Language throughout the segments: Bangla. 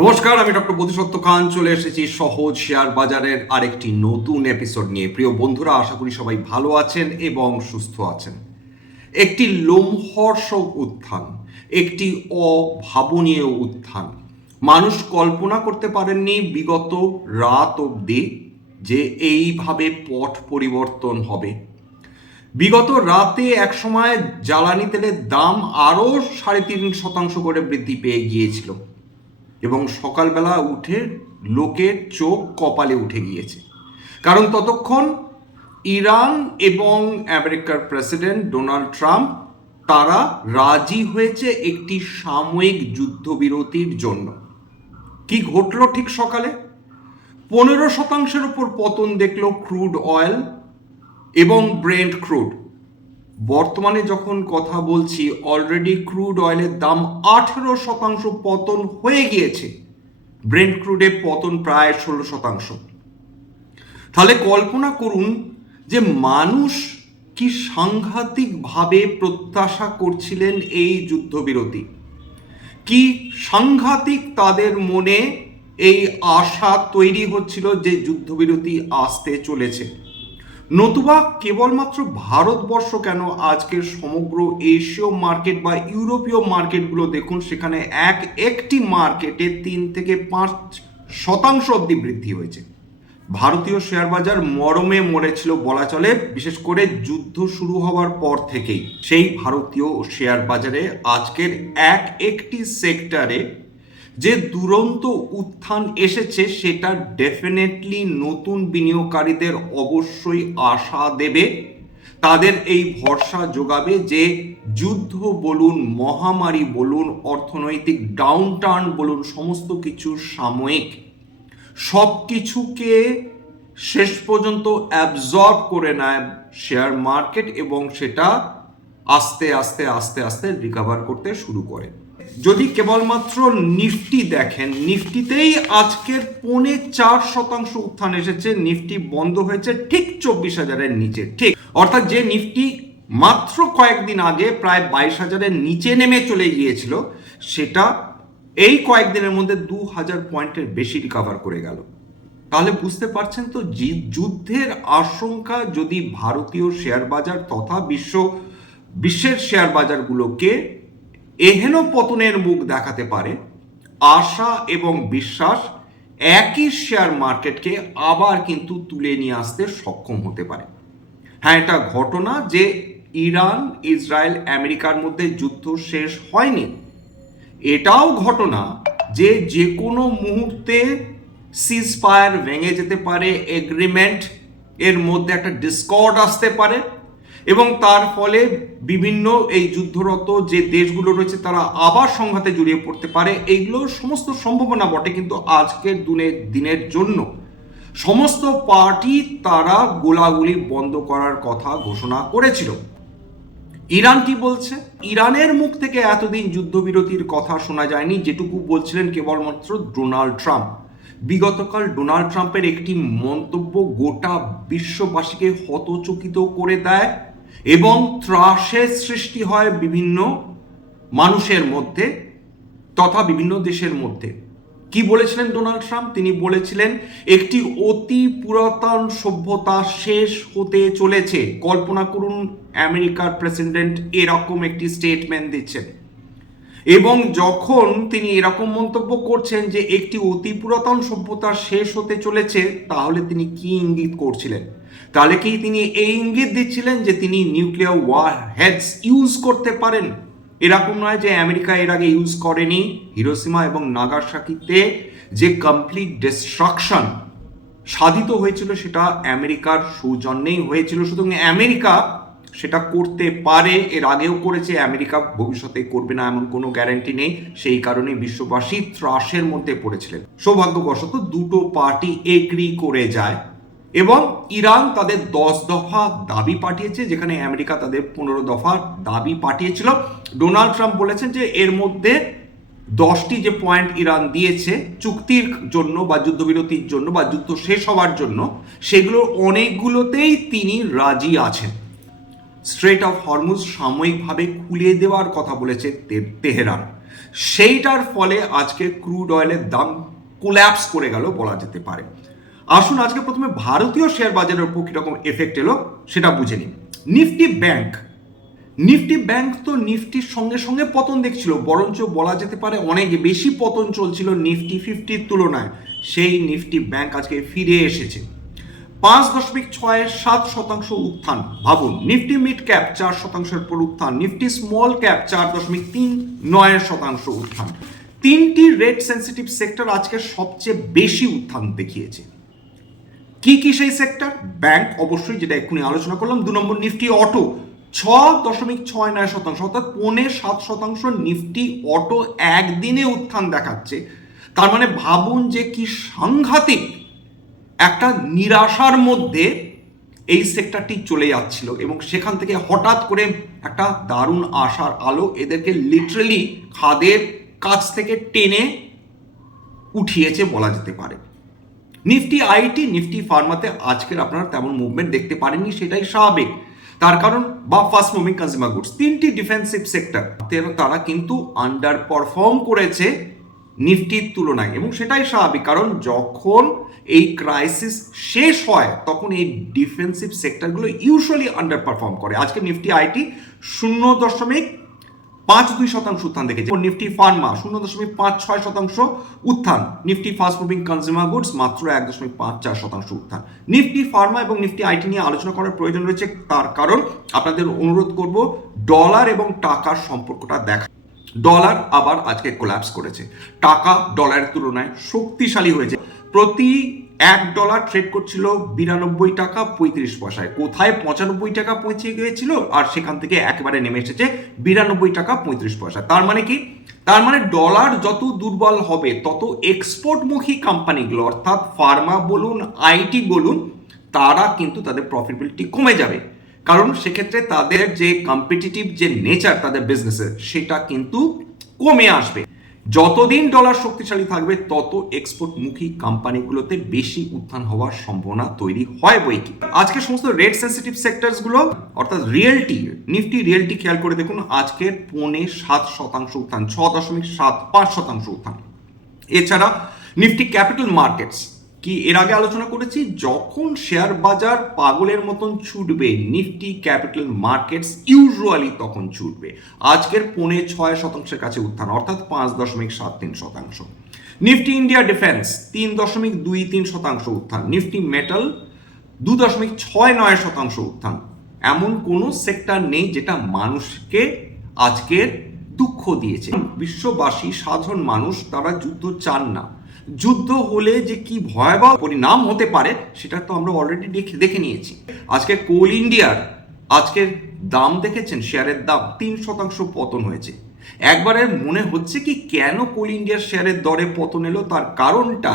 নমস্কার, আমি ডক্টর বোধিসত্ত্ব খান চলে এসেছি সহজ শেয়ার বাজারের আরেকটি নতুন এপিসোড নিয়ে। প্রিয় বন্ধুরা, আশা করি সবাই ভালো আছেন এবং সুস্থ আছেন। একটি লোমহর্ষক উত্থান, একটি অভাবনীয় উত্থান। মানুষ কল্পনা করতে পারেননি বিগত রাত অবধি যে এইভাবে পট পরিবর্তন হবে। বিগত রাতে একসময় জ্বালানি তেলের দাম আরও 3.5% করে বৃদ্ধি পেয়ে গিয়েছিল এবং সকালবেলা উঠে লোকের চোখ কপালে উঠে গিয়েছে, কারণ ততক্ষণ ইরান এবং আমেরিকার প্রেসিডেন্ট ডোনাল্ড ট্রাম্প তারা রাজি হয়েছে একটি সাময়িক যুদ্ধবিরতির জন্য। কি ঘটল ঠিক সকালে? 15% উপর পতন দেখলো ক্রুড অয়েল এবং ব্রেন্ট ক্রুড। বর্তমানে যখন কথা বলছি অলরেডি ক্রুড অয়েলের দাম 18% পতন হয়ে গিয়েছে, ব্রেন্ট ক্রুডে পতন প্রায় 16%। তাহলে কল্পনা করুন যে মানুষ কি সাংঘাতিকভাবে প্রত্যাশা করছিলেন এই যুদ্ধবিরতি, কি সাংঘাতিক তাদের মনে এই আশা তৈরি হচ্ছিল যে যুদ্ধবিরতি আসতে চলেছে। নতুবা কেবলমাত্র ভারতবর্ষ কেন, আজকের সমগ্র এশীয় মার্কেট বা ইউরোপীয় মার্কেটগুলো দেখুন, সেখানে একটি মার্কেটে 3 থেকে 5% অবধি বৃদ্ধি হয়েছে। ভারতীয় শেয়ার বাজার মরমে মরেছিল বলা চলে, বিশেষ করে যুদ্ধ শুরু হওয়ার পর থেকেই। সেই ভারতীয় শেয়ার বাজারে আজকের একটি সেক্টরে যে দুরন্ত উত্থান এসেছে, সেটা ডেফিনেটলি নতুন বিনিয়োগকারীদের অবশ্যই আশা দেবে, তাদের এই ভরসা যোগাবে যে যুদ্ধ বলুন, মহামারী বলুন, অর্থনৈতিক ডাউনটার্ন বলুন, সমস্ত কিছু সাময়িক। সব কিছুকে শেষ পর্যন্ত অ্যাবজর্ব করে নেয় শেয়ার মার্কেট এবং সেটা আস্তে আস্তে আস্তে আস্তে রিকভার করতে শুরু করে। যদি কেবলমাত্র নিফটি দেখেন, নিফটিতেই আজকের 4.5% উত্থান এসেছে। নিফটি বন্ধ হয়েছে ঠিক 24,000-এর নিচে, ঠিক অর্থাৎ যে নিফটি মাত্র কয়েকদিন আগে প্রায় 22,000-এর নিচে নেমে চলে গিয়েছিল, সেটা এই কয়েকদিনের মধ্যে 2,000 পয়েন্টের বেশি রিকভার করে গেল। তাহলে বুঝতে পারছেন তো, যুদ্ধের আশঙ্কা যদি ভারতীয় শেয়ার বাজার তথা বিশ্বের শেয়ার বাজারগুলোকে এহেন পতনের মুখ দেখাতে পারে, আশা এবং বিশ্বাস একই শেয়ার মার্কেটকে আবার কিন্তু তুলে নিয়ে আসতে সক্ষম হতে পারে। হ্যাঁ, এটা ঘটনা যে ইরান, ইসরায়েল, আমেরিকার মধ্যে যুদ্ধ শেষ হয়নি। এটাও ঘটনা যে যে কোনো মুহূর্তে সিজফায়ার ভেঙে যেতে পারে, এগ্রিমেন্ট এর মধ্যে একটা ডিসকর্ড আসতে পারে এবং তার ফলে বিভিন্ন এই যুদ্ধরত যে দেশগুলো রয়েছে তারা আবার সংঘাতে জড়িয়ে পড়তে পারে। এইগুলোর সমস্ত সম্ভাবনা বটে, কিন্তু আজকের দিনের জন্য সমস্ত পার্টি তারা গোলাগুলি বন্ধ করার কথা ঘোষণা করেছিল। ইরান কি বলছে? ইরানের মুখ থেকে এতদিন যুদ্ধবিরতির কথা শোনা যায়নি, যেটুকু বলছিলেন কেবলমাত্র ডোনাল্ড ট্রাম্প। বিগতকাল ডোনাল্ড ট্রাম্পের একটি মন্তব্য গোটা বিশ্ববাসীকে হতচকিত করে দেয় এবং ত্রাসের সৃষ্টি হয় বিভিন্ন মানুষের মধ্যে তথা বিভিন্ন দেশের মধ্যে। কি বলেছিলেন ডোনাল্ড ট্রাম্প? তিনি বলেছিলেন একটি অতি পুরাতন সভ্যতা শেষ হতে চলেছে। কল্পনা করুন, আমেরিকার প্রেসিডেন্ট এরকম একটি স্টেটমেন্ট দিচ্ছেন এবং যখন তিনি এরকম মন্তব্য করছেন যে একটি অতি পুরাতন সভ্যতা শেষ হতে চলেছে, তাহলে তিনি কি ইঙ্গিত করছিলেন? তাহলে কি তিনি এই ইঙ্গিত দিচ্ছিলেন যে তিনি নিউক্লিয়ার ওয়ার হেডস ইউজ করতে পারেন? এরকম নয় যে আমেরিকা এর আগে ইউজ করেনি। হিরোশিমা এবং নাগাসাকিতে যে কমপ্লিট ডিস্ট্রাকশন সাধিত হয়েছিল, সেটা আমেরিকার সৌজন্যেই হয়েছিল। সুতরাং আমেরিকা সেটা করতে পারে, এর আগেও করেছে, আমেরিকা ভবিষ্যতে করবে না এমন কোনো গ্যারান্টি নেই। সেই কারণে বিশ্ববাসী ত্রাসের মধ্যে পড়েছিলেন। সৌভাগ্যবশত দুটো পার্টি এগ্রি করে যায় এবং ইরান তাদের 10 দফা দাবি পাঠিয়েছে, যেখানে আমেরিকা তাদের 15 দফা দাবি পাঠিয়েছিল। ডোনাল্ড ট্রাম্প বলেছেন যে এর মধ্যে 10টি যে পয়েন্ট ইরান দিয়েছে চুক্তির জন্য বা যুদ্ধবিরতির জন্য বা যুদ্ধ শেষ হওয়ার জন্য, সেগুলো অনেকগুলোতেই তিনি রাজি আছেন। স্ট্রেট অফ হরমুজ সাময়িকভাবে খুলে দেওয়ার কথা বলেছে তেহরান। সেইটার ফলে আজকে ক্রুড অয়েলের দাম কোল্যাপস করে গেল বলা যেতে পারে। আসুন আজকে প্রথমে ভারতীয় শেয়ার বাজারের উপর কিরকম এফেক্ট এলো সেটা বুঝে নিই। নিফটি ব্যাংক তো নিফটির সঙ্গে সঙ্গে পতন দেখছিল, বরঞ্চ বলা যেতে পারে অনেক বেশি পতন চলছিল নিফটি 50-র তুলনায়। সেই নিফটি ব্যাংক আজকে ফিরে এসেছে 5.67% উত্থান। ভাবুন, নিফটি মিড ক্যাপ 4%-এর উপর উত্থান, নিফটি স্মল ক্যাপ 4.39% উত্থান। তিনটি রেট সেন্সিটিভ সেক্টর আজকে সবচেয়ে বেশি উত্থান দেখিয়েছে। কি সেই সেক্টর? ব্যাংক অবশ্যই, যেটা এক্ষুনি আলোচনা করলাম। 2 নম্বর নিফটি অটো 6.69%, অর্থাৎ 6.7% নিফটি অটো একদিনে উত্থান দেখাচ্ছে। তার মানে ভাবুন যে কি সাংঘাতিক একটা নিরাশার মধ্যে এই সেক্টরটি চলে যাচ্ছিল, এবং সেখান থেকে হঠাৎ করে একটা দারুণ আশার আলো এদেরকে লিটারালি খাদের কাছ থেকে টেনে উঠিয়েছে বলা যেতে পারে। নিফটি আইটি, নিফটি ফার্মাতে আজকের আপনারা তেমন মুভমেন্ট দেখতে পারেননি, সেটাই স্বাভাবিক। তার কারণ বা ফাস্ট মুভিং কনজিউমার গুডস, তিনটি ডিফেন্সিভ সেক্টর তারা কিন্তু আন্ডার পারফর্ম করেছে নিফটির তুলনায়, এবং সেটাই স্বাভাবিক। কারণ যখন এই ক্রাইসিস শেষ হয় তখন এই ডিফেন্সিভ সেক্টরগুলো ইউজুয়ালি আন্ডার পারফর্ম করে। আজকে নিফটি আইটি 0.52% উত্থান দেখেছে। নিফটি ফার্মা 0.56% উত্থান। Nifty fast moving consumer goods মাত্র 1.54% উত্থান। নিফটি ফার্মা এবং নিফটি আইটি নিয়ে আলোচনা করার প্রয়োজন রয়েছে, তার কারণ আপনাদের অনুরোধ করব ডলার এবং টাকার সম্পর্কটা দেখা। ডলার আবার আজকে কোল্যাপস করেছে, টাকা ডলারের তুলনায় শক্তিশালী হয়েছে। প্রতি $1 ট্রেড করছিল 92 টাকা 35 পয়সায়। কোথায় 95 টাকা পৌঁছে গিয়েছিল, আর সেখান থেকে একেবারে নেমে এসেছে 92 টাকা 35 পয়সা। তার মানে কি? তার মানে ডলার যত দুর্বল হবে তত এক্সপোর্টমুখী কোম্পানিগুলো, অর্থাৎ ফার্মা বলুন আইটি বলুন, তারা কিন্তু তাদের প্রফিটেবিলিটি কমে যাবে। কারণ সেক্ষেত্রে তাদের যে কম্পিটিটিভ যে নেচার তাদের বিজনেসের, সেটা কিন্তু কমে আসবে। যতদিন ডলার শক্তিশালী থাকবে তত এক্সপোর্টমুখী কোম্পানিগুলোতে বেশি উত্থান হওয়ার সম্ভাবনা তৈরি হয় বইকি। আজকে সমস্ত রেট সেন্সিটিভ সেক্টরসগুলো, অর্থাৎ রিয়েলটি, নিফটি রিয়েলটি খেয়াল করে দেখুন, আজকের 0.7% উত্থান, 6.75% উত্থান। এছাড়া নিফটি ক্যাপিটাল মার্কেটস, কি এর আগে আলোচনা করেছি, যখন শেয়ার বাজার পাগলের মতন ছুটবে নিফটি ক্যাপিটাল মার্কেটস ইউজুয়ালি তখন ছুটবে। আজকের 0.6%-এর কাছে উত্থান, অর্থাৎ 5.73%। নিফটি ইন্ডিয়া ডিফেন্স 3.23% উত্থান। নিফটি মেটাল 2.69% উত্থান। এমন কোনো সেক্টর নেই যেটা মানুষকে আজকের দুঃখ দিয়েছে। বিশ্ববাসী সাধারণ মানুষ তারা যুদ্ধ চান না। যুদ্ধ হলে যে কি ভয়াবহ পরিণাম হতে পারে সেটা তো আমরা অলরেডি দেখে নিয়েছি। আজকে কোল ইন্ডিয়ার আজকের দাম দেখেছেন, শেয়ারের দাম 3% পতন হয়েছে। একবারে মনে হচ্ছে কি কেন কোল ইন্ডিয়ার শেয়ারের দরে পতন এলো? তার কারণটা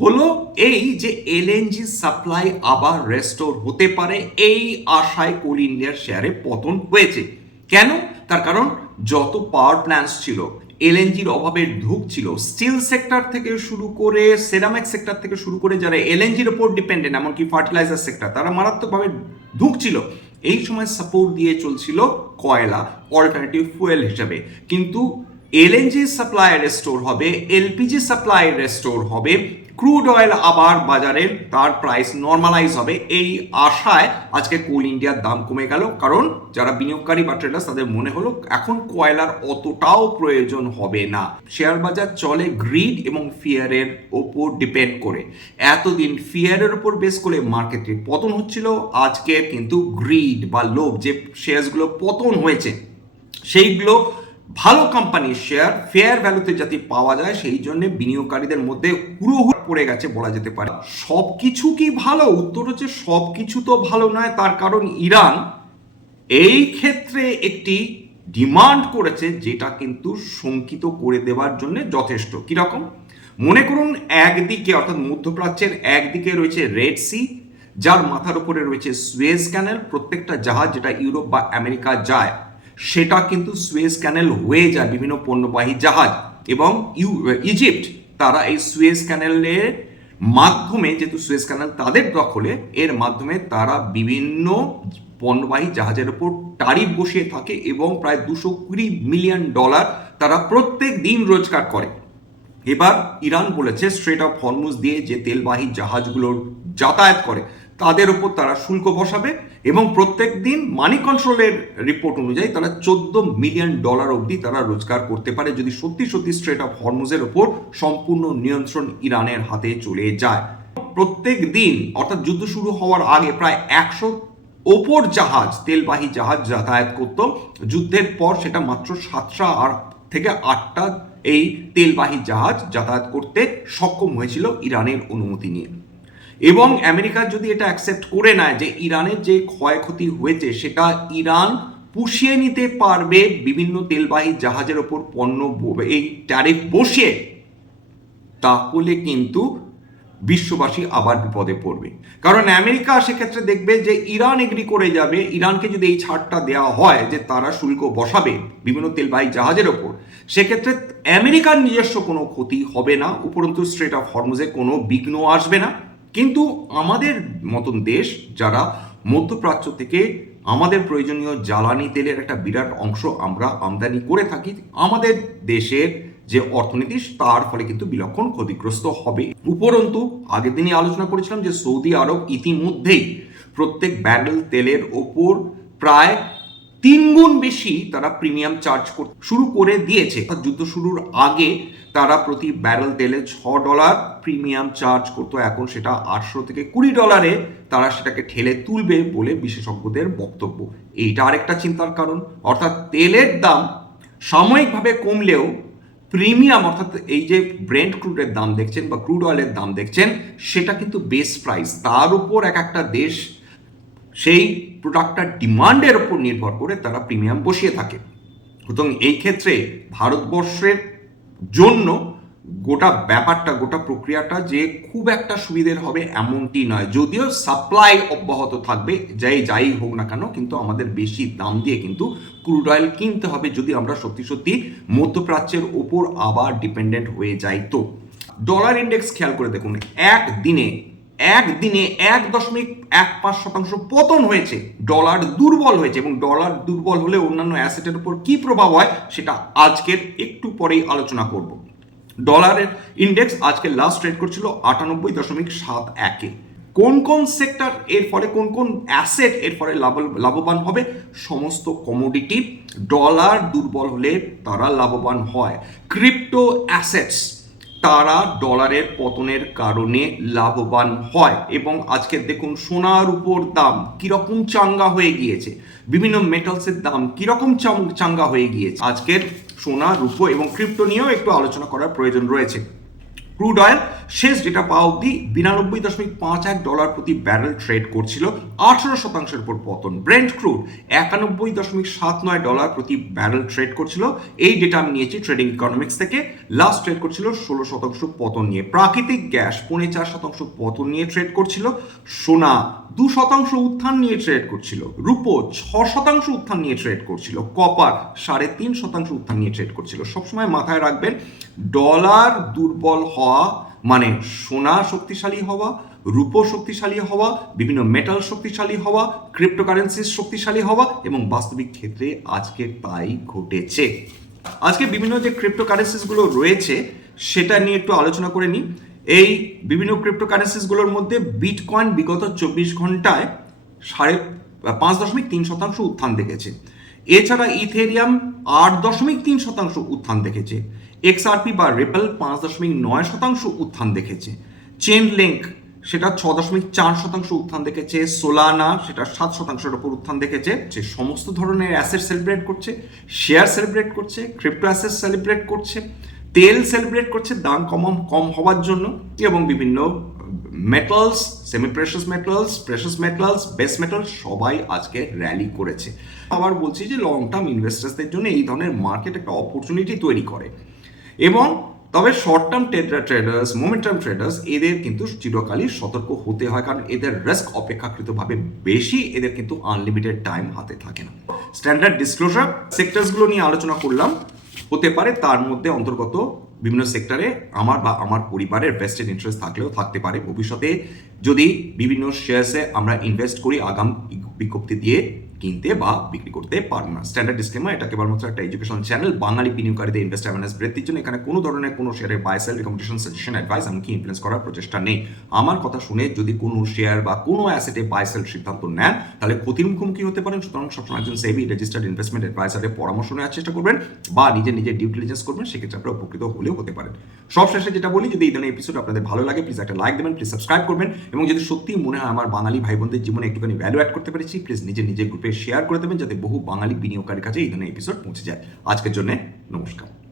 হলো এই যে এলএনজি সাপ্লাই আবার রেস্টোর হতে পারে, এই আশায় কোল ইন্ডিয়ার শেয়ারে পতন হয়েছে। কেন? তার কারণ যত পাওয়ার প্ল্যান্টস ছিল এলএনজির অভাবে ঢুকছিল, স্টিল সেক্টর থেকে শুরু করে সেরামিক সেক্টর থেকে শুরু করে যারা এলএনজির উপর ডিপেন্ডেন্ট, এমনকি ফার্টিলাইজার সেক্টর, তারা মারাত্মকভাবে ঢুকছিল। এই সময় সাপোর্ট দিয়ে চলছিল কয়লা অল্টারনেটিভ ফুয়েল হিসেবে। কিন্তু এলএনজি সাপ্লাই রেস্টোর হবে, এলপিজি সাপ্লাই রেস্টোর হবে, ক্রুড অয়েল আবার বাজারে তার প্রাইস নর্মালাইজ হবে, এই আশায় আজকে কোল ইন্ডিয়ার দাম কমে গেল। কারণ যারা বিনিয়োগকারী বা ট্রেডার্স তাদের মনে হলো এখন কয়লার অতটাও প্রয়োজন হবে না। শেয়ার বাজার চলে গ্রিড এবং ফিয়ারের ওপর ডিপেন্ড করে। এতদিন ফিয়ারের উপর বেস করে মার্কেটে পতন হচ্ছিল, আজকে কিন্তু গ্রিড বা লোভ, যে শেয়ারগুলো পতন হয়েছে সেইগুলো ভালো কোম্পানির শেয়ার ফেয়ার ভ্যালুতে যাতে পাওয়া যায়, সেই জন্য বিনিয়োগকারীদের মধ্যে হুড়োহুড়ি পড়ে গেছে বলা যেতে পারে। সবকিছু কি ভালো? উত্তর হচ্ছে সবকিছু তো ভালো নয়। তার কারণ ইরান এই ক্ষেত্রে একটি ডিমান্ড করেছে যেটা কিন্তু শঙ্কিত করে দেওয়ার জন্য যথেষ্ট। কিরকম? মনে করুন একদিকে অর্থাৎ মধ্যপ্রাচ্যের একদিকে রয়েছে রেড সি, যার মাথার উপরে রয়েছে সুয়েজ ক্যানেল। প্রত্যেকটা জাহাজ যেটা ইউরোপ বা আমেরিকা যায় সেটা কিন্তু সুয়েজ ক্যানেল হয়ে যায় বিভিন্ন পণ্যবাহী জাহাজ, এবং ইজিপ্ট তারা এই সুয়েজ ক্যানেলের মাধ্যমে, যেহেতু সুয়েজ ক্যানেল তাদের দখলে, এর মাধ্যমে তারা বিভিন্ন পণ্যবাহী জাহাজের ওপর ট্যারিফ বসিয়ে থাকে এবং প্রায় $220 মিলিয়ন তারা প্রত্যেক দিন রোজগার করে। এবার ইরান বলেছে স্ট্রেট অফ হরমুজ দিয়ে যে তেলবাহী জাহাজগুলোর যাতায়াত করে তাদের উপর তারা শুল্ক বসাবে এবং প্রত্যেক দিন মানি কন্ট্রোলের রিপোর্ট অনুযায়ী তারা $14 মিলিয়ন অবধি তারা রোজগার করতে পারে যদি সত্যি সত্যি স্ট্রেট অফ হরমুজের ওপর সম্পূর্ণ নিয়ন্ত্রণ ইরানের হাতে চলে যায়। প্রত্যেক দিন অর্থাৎ যুদ্ধ শুরু হওয়ার আগে প্রায় 100 ওপর জাহাজ, তেলবাহী জাহাজ যাতায়াত করত। যুদ্ধের পর সেটা মাত্র 7টা থেকে 8টা এই তেলবাহী জাহাজ যাতায়াত করতে সক্ষম হয়েছিল ইরানের অনুমতি নিয়ে। এবং আমেরিকা যদি এটা অ্যাকসেপ্ট করে নেয় যে ইরানের যে ক্ষয়ক্ষতি হয়েছে সেটা ইরান পুষিয়ে নিতে পারবে বিভিন্ন তেলবাহী জাহাজের ওপর পণ্য এই ট্যারিফ বসিয়ে, তাহলে কিন্তু বিশ্ববাসী আবার বিপদে পড়বে। কারণ আমেরিকা সেক্ষেত্রে দেখবে যে ইরান এগ্রি করে যাবে, ইরানকে যদি এই ছাড়টা দেওয়া হয় যে তারা শুল্ক বসাবে বিভিন্ন তেলবাহী জাহাজের ওপর, সেক্ষেত্রে আমেরিকার নিজস্ব কোনো ক্ষতি হবে না, উপরন্তু স্ট্রেট অফ হরমুজে কোনো বিঘ্ন আসবে না। কিন্তু আমাদের মতন দেশ যারা মধ্যপ্রাচ্য থেকে আমাদের প্রয়োজনীয় জ্বালানি তেলের একটা বিরাট অংশ আমরা আমদানি করে থাকি, আমাদের দেশের যে অর্থনীতি তার ফলে কিন্তু বিলক্ষণ ক্ষতিগ্রস্ত হবে। উপরন্তু আগের দিনই আলোচনা করেছিলাম যে সৌদি আরব ইতিমধ্যেই প্রত্যেক ব্যারেল তেলের ওপর প্রায় 3 গুণ বেশি তারা প্রিমিয়াম চার্জ করতে শুরু করে দিয়েছে। যুদ্ধ শুরুর আগে তারা প্রতি ব্যারেল তেলে $6 প্রিমিয়াম চার্জ করতো, এখন সেটা $8 থেকে $20 তারা সেটাকে ঠেলে তুলবে বলে বিশেষজ্ঞদের বক্তব্য। এইটা আরেকটা চিন্তার কারণ, অর্থাৎ তেলের দাম সাময়িকভাবে কমলেও প্রিমিয়াম অর্থাৎ এই যে ব্রেন্ট ক্রুডের দাম দেখছেন বা ক্রুড অয়েলের দাম দেখছেন সেটা কিন্তু বেস প্রাইস, তার উপর এক একটা দেশ সেই প্রোডাক্টটার ডিমান্ডের উপর নির্ভর করে তারা প্রিমিয়াম বসিয়ে থাকে। সুতরাং এই ক্ষেত্রে ভারতবর্ষের জন্য গোটা ব্যাপারটা, গোটা প্রক্রিয়াটা যে খুব একটা সুবিধের হবে এমনটি নয়, যদিও সাপ্লাই অব্যাহত থাকবে যাই হোক না কেন, কিন্তু আমাদের বেশি দাম দিয়ে কিন্তু ক্রুড অয়েল কিনতে হবে যদি আমরা সত্যি সত্যি মধ্যপ্রাচ্যের ওপর আবার ডিপেন্ডেন্ট হয়ে যাই। তো ডলার ইন্ডেক্স খেয়াল করে দেখুন, একদিনে 1.15% পতন হয়েছে, ডলার দুর্বল হয়েছে। এবং ডলার দুর্বল হলে অন্যান্য অ্যাসেটের উপর কি প্রভাব হয় সেটা আজকের একটু পরেই আলোচনা করব। ডলারের ইন্ডেক্স আজকে লাস্ট ট্রেড করছিল 98.71-এ। কোন কোন সেক্টর এর ফলে, কোন কোন অ্যাসেট এর ফলে লাভবান হবে? সমস্ত কমোডিটি ডলার দুর্বল হলে তারা লাভবান হয়। ক্রিপ্টো অ্যাসেটস তারা ডলারের পতনের কারণে লাভবান হয়। এবং আজকে দেখুন সোনার উপর দাম কিরকম চাঙ্গা হয়ে গিয়েছে, বিভিন্ন মেটালসের দাম কিরকম চাঙ্গা হয়ে গিয়েছে। আজকের সোনা, রূপো এবং ক্রিপ্টো নিয়েও একটু আলোচনা করার প্রয়োজন রয়েছে। ক্রুড অয়েল শেষ ডেটা পাওয়া অব্দি $92.51 প্রতি ব্যারেল ট্রেড করছিল, 18% উপর পতন। ব্রেন্ট ক্রুড $91.79 প্রতি ব্যারেল ট্রেড করছিল, এই ডেটা আমি নিয়েছি ট্রেডিং ইকোনমিক্স থেকে। লাস্ট ট্রেড করছিল 16% পতন নিয়ে। প্রাকৃতিক গ্যাস 4.5% পতন নিয়ে ট্রেড করছিল। সোনা 2% উত্থান নিয়ে ট্রেড করছিল। রূপো 6% উত্থান নিয়ে ট্রেড করছিল। কপার 3.5% উত্থান নিয়ে ট্রেড করছিল। সবসময় মাথায় রাখবেন, ডলার দুর্বল হওয়া মানে সোনা শক্তিশালী হওয়া, রূপো শক্তিশালী হওয়া, বিভিন্ন মেটাল শক্তিশালী হওয়া, ক্রিপ্টোকারেন্সি শক্তিশালী হওয়া, এবং বাস্তবিক ক্ষেত্রে আজকে তাই ঘটেছে। আজকে বিভিন্ন যে ক্রিপ্টোকারেন্সিসগুলো রয়েছে সেটা নিয়ে একটু আলোচনা করে নিই। এই বিভিন্ন ক্রিপ্টোকারেন্সিসগুলোর মধ্যে বিটকয়েন বিগত 24 ঘন্টায় 5.3% উত্থান দেখেছে। এছাড়া ইথেরিয়াম 8.3% উত্থান দেখেছে। XRP বা রিপল 5.9% উত্থান দেখেছে। চেন লিঙ্ক সেটা 6.4% উত্থান দেখেছে। সোলানা সেটা 7%-এর উপর উত্থান দেখেছে। যে সমস্ত ধরনের অ্যাসেট সেলিব্রেট করছে, শেয়ার সেলিব্রেট করছে, ক্রিপ্টো অ্যাসেট সেলিব্রেট করছে, তেল সেলিব্রেট করছে দাম কম হওয়ার জন্য, এবং বিভিন্ন metals, semi precious metals, base metal সবাই আজকে র্যালি করেছে। আবার বলছি যে লং টার্ম ইনভেস্টার্সদের জন্য এই ধরনের মার্কেট একটা অপরচুনিটি তৈরি করে। এবং তবে short term traders, momentum traders এদের কিন্তু চিরকালই সতর্ক হতে হয়, কারণ এদের রিস্ক অপেক্ষাকৃতভাবে বেশি, এদের কিন্তু আনলিমিটেড টাইম হাতে থাকে না। স্ট্যান্ডার্ড ডিসক্লোজার সেক্টরসগুলো নিয়ে আলোচনা করলাম, হতে পারে তার মধ্যে অন্তর্গত বিভিন্ন সেক্টরে আমার বা আমার পরিবারের ভেস্টেড ইন্টারেস্ট থাকলেও থাকতে পারে। ভবিষ্যতে যদি বিভিন্ন শেয়ার্সে আমরা ইনভেস্ট করি আগাম বিজ্ঞপ্তি দিয়ে কিনতে বা বিক্রি করতে পারবো না। স্ট্যান্ডার্ড ডিসক্লেমার, এটা কেবলমাত্র একটা এডুকেশন চ্যানেল। বাঙালি বিনিয়োগকারীদের ইনভেস্ট অ্যাওয়ারনেস বৃদ্ধির জন্য এখানে কোনো ধরনের কোনো শেয়ারের buy sell recommendation, suggestion, advice এমনকি ইনফ্লুয়েন্স করার প্রচেষ্টা নেই। আমার কথা শুনে যদি কোনো শেয়ার বা কোনো অ্যাসেটে বাই সেল সিদ্ধান্ত নেন তাহলে ক্ষতির মুখোমুখি হতে পারেন। সুতরাং সবসময় একজন সেবি রেজিস্টার্ড ইনভেস্টমেন্ট অ্যাডভাইসারের পরামর্শ নেওয়ার চেষ্টা করবেন বা নিজের ডিউ ডিলিজেন্স করবেন, সেক্ষেত্রে আপনারা উপকৃত হলেও হতে পারেন। সবশেষে যেটা বলি, যদি এই ধরনের এপিসোড আপনাদের ভালো লাগে প্লিজ একটা লাইক দেবেন, প্লিজ সাবস্ক্রাইব করবেন, এবং যদি সত্যিই মনে হয় আমার বাঙালি ভাই বোনদের জীবনে একটুখানি ভ্যালু অ্যাড করতে পেরেছি প্লিজ নিজের গ্রুপে শেয়ার করে দেবেন, যাতে বহু বাঙালি বিনিয়োগকারীর কাছে এই ধরনের এপিসোড পৌঁছে যায়। আজকের জন্য নমস্কার।